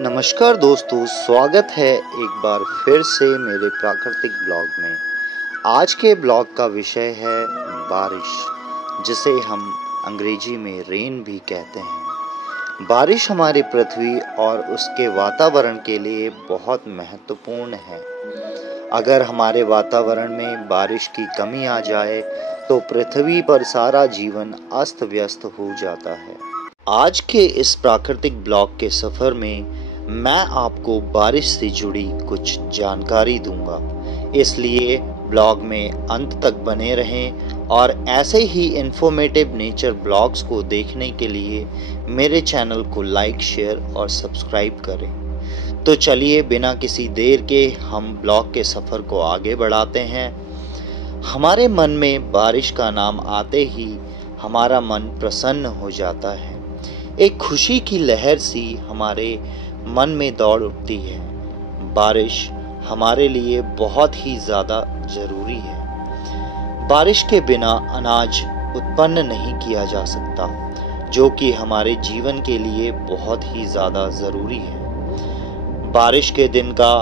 नमस्कार दोस्तों, स्वागत है एक बार फिर से मेरे प्राकृतिक ब्लॉग में। आज के ब्लॉग का विषय है बारिश, जिसे हम अंग्रेजी में रेन भी कहते हैं। बारिश हमारी पृथ्वी और उसके वातावरण के लिए बहुत महत्वपूर्ण है। अगर हमारे वातावरण में बारिश की कमी आ जाए तो पृथ्वी पर सारा जीवन अस्त व्यस्त हो जाता है। आज के इस प्राकृतिक ब्लॉग के सफ़र में मैं आपको बारिश से जुड़ी कुछ जानकारी दूंगा, इसलिए ब्लॉग में अंत तक बने रहें और ऐसे ही इन्फॉर्मेटिव नेचर ब्लॉग्स को देखने के लिए मेरे चैनल को लाइक, शेयर और सब्सक्राइब करें। तो चलिए बिना किसी देर के हम ब्लॉग के सफ़र को आगे बढ़ाते हैं। हमारे मन में बारिश का नाम आते ही हमारा मन प्रसन्न हो जाता है। एक खुशी की लहर सी हमारे मन में दौड़ उठती है। बारिश हमारे लिए बहुत ही ज़्यादा ज़रूरी है। बारिश के बिना अनाज उत्पन्न नहीं किया जा सकता, जो कि हमारे जीवन के लिए बहुत ही ज़्यादा ज़रूरी है। बारिश के दिन का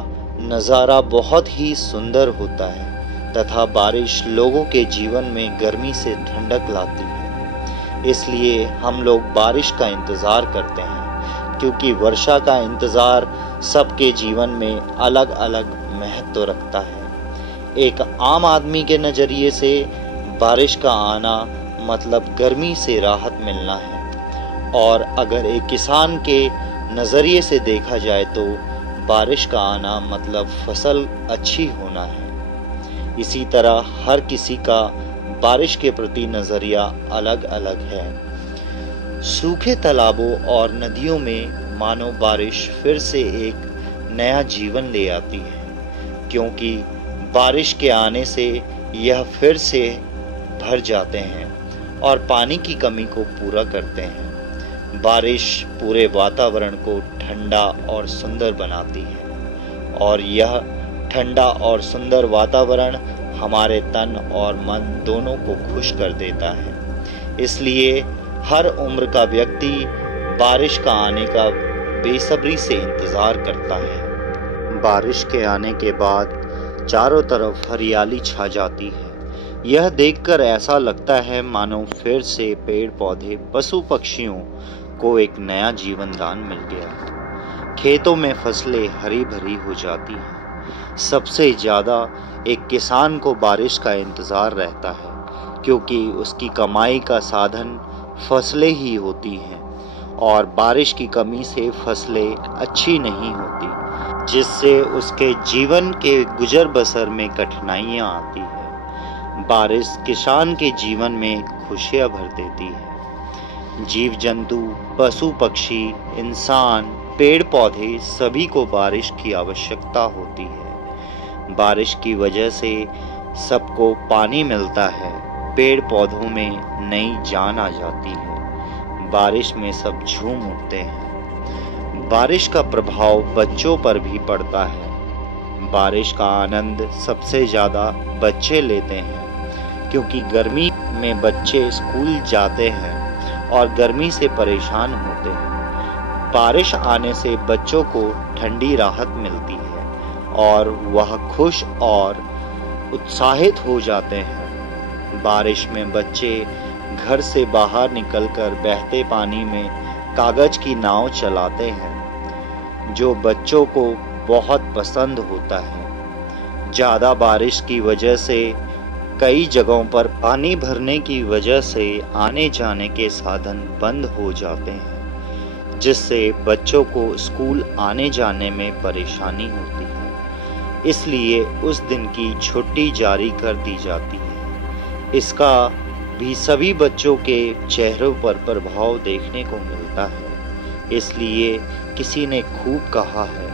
नज़ारा बहुत ही सुंदर होता है तथा बारिश लोगों के जीवन में गर्मी से ठंडक लाती है। इसलिए हम लोग बारिश का इंतज़ार करते हैं, क्योंकि वर्षा का इंतज़ार सबके जीवन में अलग अलग महत्व रखता है। एक आम आदमी के नज़रिए से बारिश का आना मतलब गर्मी से राहत मिलना है, और अगर एक किसान के नज़रिए से देखा जाए तो बारिश का आना मतलब फसल अच्छी होना है। इसी तरह हर किसी का बारिश के प्रति नज़रिया अलग अलग है। सूखे तालाबों और नदियों में मानो बारिश फिर से एक नया जीवन ले आती है, क्योंकि बारिश के आने से यह फिर से भर जाते हैं और पानी की कमी को पूरा करते हैं। बारिश पूरे वातावरण को ठंडा और सुंदर बनाती है, और यह ठंडा और सुंदर वातावरण हमारे तन और मन दोनों को खुश कर देता है। इसलिए हर उम्र का व्यक्ति बारिश का आने का बेसब्री से इंतज़ार करता है। बारिश के आने के बाद चारों तरफ हरियाली छा जाती है। यह देखकर ऐसा लगता है मानो फिर से पेड़ पौधे, पशु पक्षियों को एक नया जीवन दान मिल गया। खेतों में फसलें हरी भरी हो जाती हैं। सबसे ज़्यादा एक किसान को बारिश का इंतज़ार रहता है, क्योंकि उसकी कमाई का साधन फसलें ही होती हैं, और बारिश की कमी से फसलें अच्छी नहीं होती, जिससे उसके जीवन के गुजर बसर में कठिनाइयाँ आती है। बारिश किसान के जीवन में खुशियाँ भर देती है। जीव जंतु, पशु पक्षी, इंसान, पेड़ पौधे सभी को बारिश की आवश्यकता होती है। बारिश की वजह से सबको पानी मिलता है, पेड़ पौधों में नई जान आ जाती है। बारिश में सब झूम उठते हैं। बारिश का प्रभाव बच्चों पर भी पड़ता है। बारिश का आनंद सबसे ज़्यादा बच्चे लेते हैं, क्योंकि गर्मी में बच्चे स्कूल जाते हैं और गर्मी से परेशान होते हैं। बारिश आने से बच्चों को ठंडी राहत मिलती है और वह खुश और उत्साहित हो जाते हैं। बारिश में बच्चे घर से बाहर निकलकर बहते पानी में कागज की नाव चलाते हैं, जो बच्चों को बहुत पसंद होता है। ज़्यादा बारिश की वजह से कई जगहों पर पानी भरने की वजह से आने जाने के साधन बंद हो जाते हैं, जिससे बच्चों को स्कूल आने जाने में परेशानी होती है। इसलिए उस दिन की छुट्टी जारी कर दी जाती है। इसका भी सभी बच्चों के चेहरों पर प्रभाव देखने को मिलता है। इसलिए किसी ने खूब कहा है,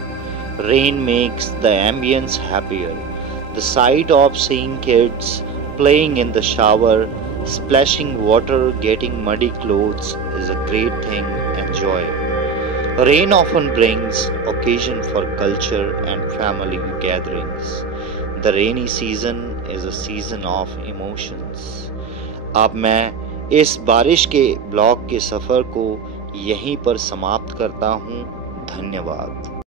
rain makes the ambience happier. The site of seeing kids playing in the shower, splashing water, getting muddy clothes is a great thing and joy. Rain often brings occasion for culture and family gatherings. The rainy season is a season of emotions. अब मैं इस बारिश के blog के सफ़र को यहीं पर समाप्त करता हूँ। धन्यवाद।